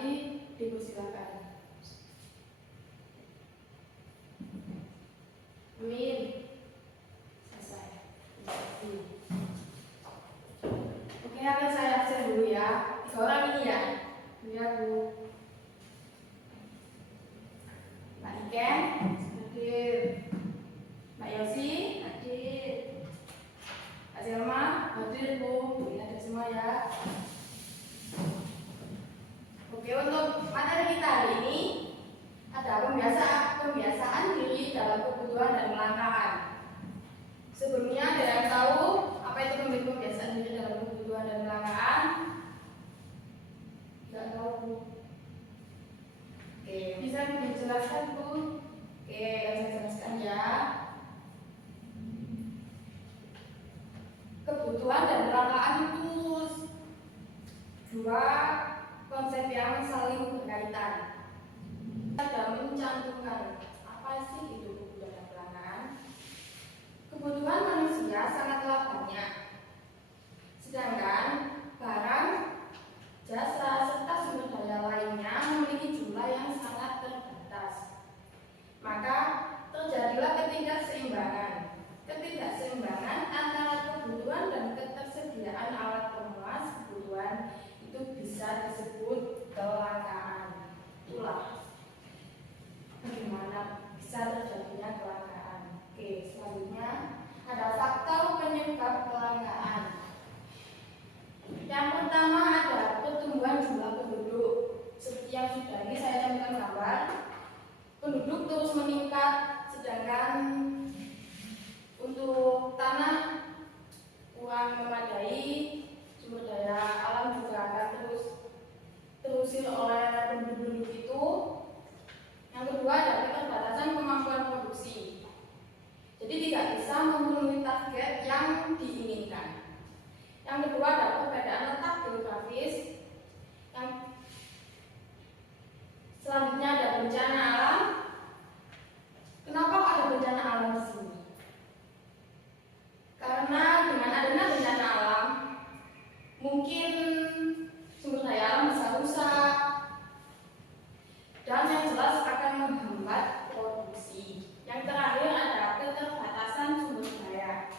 lagi, dipersilakan. Amin. Selesai. Oke, akan saya absen dulu ya. 3 orang ini ya. Ya, Bu. Mbak Iken, hadir. Mbak Yosi, hadir. Mbak Selma, hadir, Bu. Ini ada semua ya. Oke, untuk materi kita hari ini ada pembiasaan diri dalam kebutuhan dan kelangkaan. Sebelumnya ada yang tahu apa itu pembiasaan diri dalam kebutuhan dan kelangkaan? Tidak tahu, Bu. Oke, bisa dijelaskan, Bu? Oke, saya jelaskan ya. Kebutuhan dan kelangkaan itu dua konsep yang saling berkaitan. Ada mencantumkan apa sih itu kebutuhan dan kelangkaan. Kebutuhan manusia sangatlah banyak, sedangkan barang, jasa, serta sumber daya lainnya memiliki jumlah yang sangat terbatas. Maka terjadilah ketidakseimbangan antara kebutuhan dan ketersediaan alat pemenuhan kebutuhan. Itu bisa disebut kelangkaan. Itulah bagaimana bisa terjadinya kelangkaan. Oke, selanjutnya ada faktor penyebab kelangkaan. Yang pertama ada pertumbuhan jumlah penduduk. Seperti yang sudah ini saya cantumkan gambar, penduduk terus meningkat, sedangkan untuk tanah kurang memadai, sumber daya alam juga akan terus terusir oleh penduduk itu. Yang kedua ada keterbatasan kemampuan produksi, jadi tidak bisa memenuhi target yang diinginkan. Yang kedua ada perbedaan letak geografis. Yang selanjutnya ada bencana alam. Kenapa ada bencana alam di sini? Karena dengan adanya bencana alam, mungkin sumber daya alam bisa rusak, dan yang jelas akan menghambat produksi. Yang terakhir ada keterbatasan sumber daya.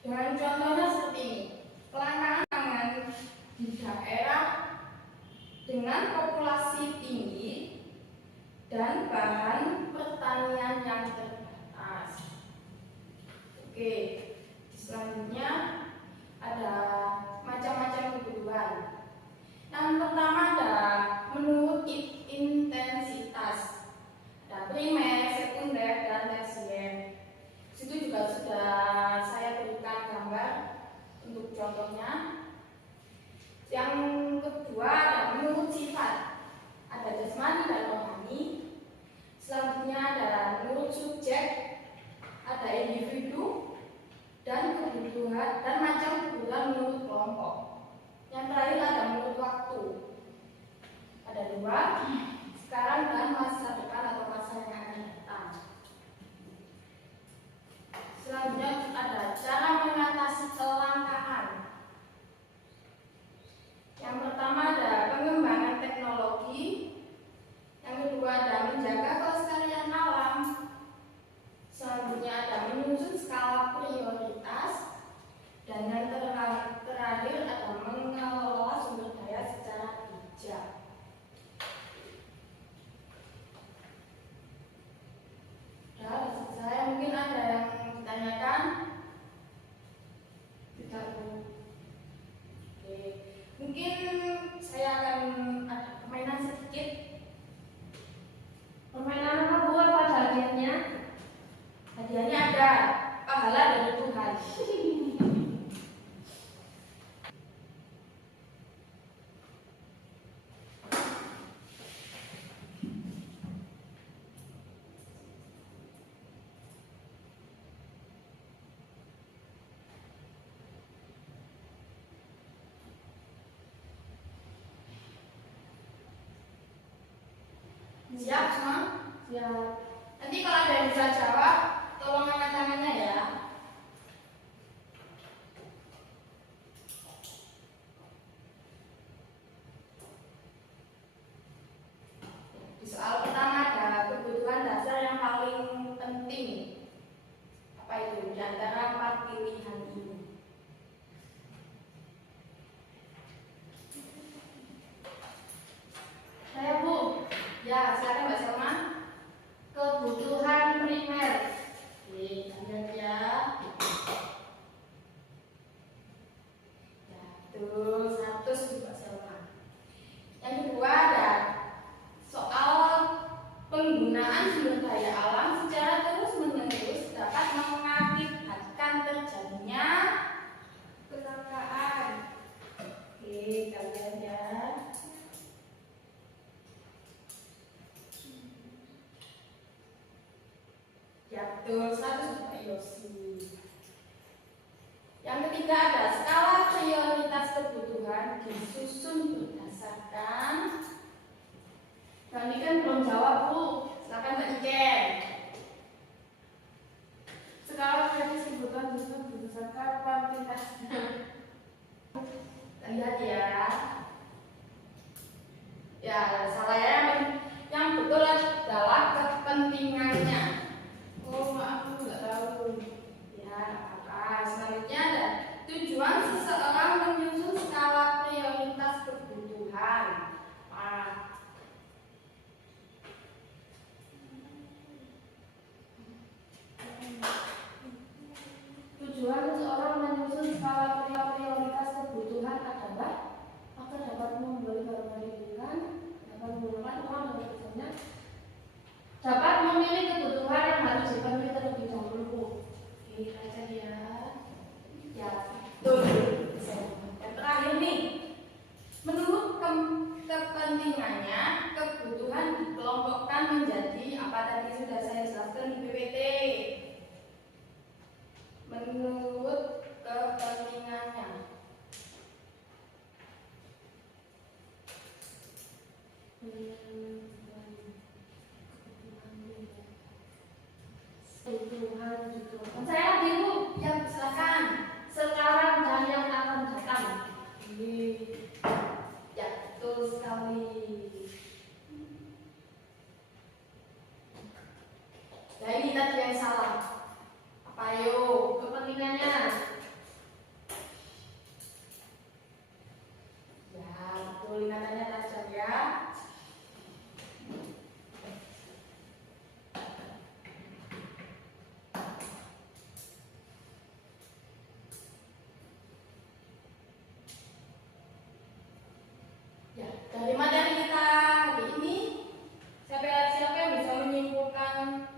Dan contohnya seperti ini, kelangkaan pangan di daerah dengan populasi tinggi dan bahan pertanian yang terbatas. Oke, selanjutnya ada macam-macam kebutuhan. Yang pertama ada menurut intensitas. Ada primer, sekunder, dan tersier. Situ juga sudah saya berikan gambar untuk contohnya. Yang kedua ada menurut sifat. Ada jasmani dan rohani. Selanjutnya ada menurut subjek, ada individu, dan kebutuhan dan macam kebutuhan menurut kelompok. Yang terakhir ada menurut waktu. Ada 2, sekarang dan masa depan atau masa yang akan datang. Selanjutnya ada cara mengatasi kelangkaan. Yang pertama ada pengembangan teknologi. Yang kedua ada menjaga kelestarian alam. Selanjutnya ada menyusun skala prioritas. Dan yang terakhir ada mengelola sumber daya secara bijak. Sudah selesai. Mungkin ada yang ditanyakan? Tidak, Bu. Oke. Mungkin saya akan ada permainan sedikit. Permainan apa, Bu? Apa hadiahnya? Hadiahnya ada pahala dari Tuhan. Siap semua? Siap. Nanti kalau ada yang bisa jawab, tolong angkat tangannya ya. betul, 100 Mbak Selma. Yang kedua ada soal penggunaan sumber daya alam secara terus-menerus dapat mengakibatkan terjadinya kecelakaan. Oke, kalian ya. Ya betul, 100 Mbak Yosi. Yang ketiga ada skala prioritas kebutuhan disusun berdasarkan. Nah, ini kan belum jawab Bu, silakan Mbak Iken. Skala prioritas kebutuhan disusun berdasarkan kuantitasnya. Lihat ya. Ya, salah ya. Yang betul adalah kepentingannya. Oh, maaf aku nggak tahu. Ya, apa? Selanjutnya ada tujuan seseorang menyusun skala prioritas kebutuhan. Tujuan seseorang menyusun skala prioritas kebutuhan adalah agar dapat membeli barang kebutuhan, dapat menggunakan uang dan sebagainya, dapat memilih kebutuhan yang harus dipenuhi terlebih dahulu. Oke, aja ya. Ya, betul. Yang terakhir nih, menurut kepentingannya, kebutuhan dikelompokkan menjadi apa tadi sudah saya jelaskan di PPT. Menurut kepentingannya. Saya lagi Bu, ya silakan. Sekarang dan yang akan datang. Ya betul sekali. Nah ini tadi yang salah. Apa yo kepentingannya? Ya betul, ingatannya tajam ya. Dari materi kita hari ini, siapa yang bisa menyimpulkan?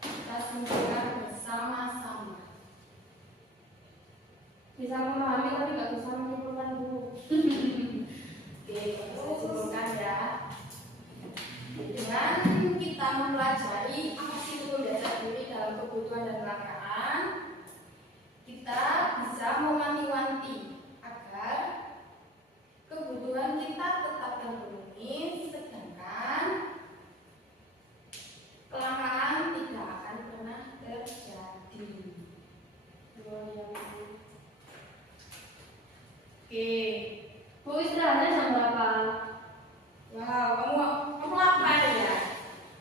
Kita simpulkan bersama-sama. Bisa memahami tapi nggak bisa menyimpulkan dulu. Oke, kita simpulkan ya. Dengan kita mempelajari apa sih itu dasar diri dalam kebutuhan dan kelangkaan, kita bisa mewanti-wanti agar kebutuhan kita tetap terpenuhi, sedangkan kelangkaan tidak akan pernah terjadi. Oke, Bu istirahatnya jam berapa? Wow, kamu lapar ya?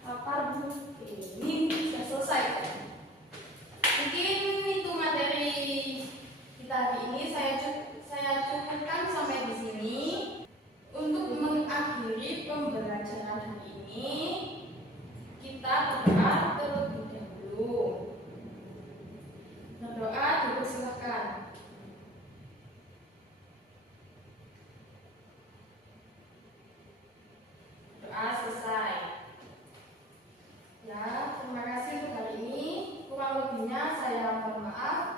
Lapar Bu. Oke, ini sudah selesai. Mungkin itu materi kita hari ini saya cukupkan sampai di sini. Untuk mengakhiri pembelajaran hari ini, kita berdoa terlebih dahulu. Berdoa dipersilakan. Doa selesai. Ya, terima kasih untuk hari ini. Kurang lebihnya saya mohon maaf.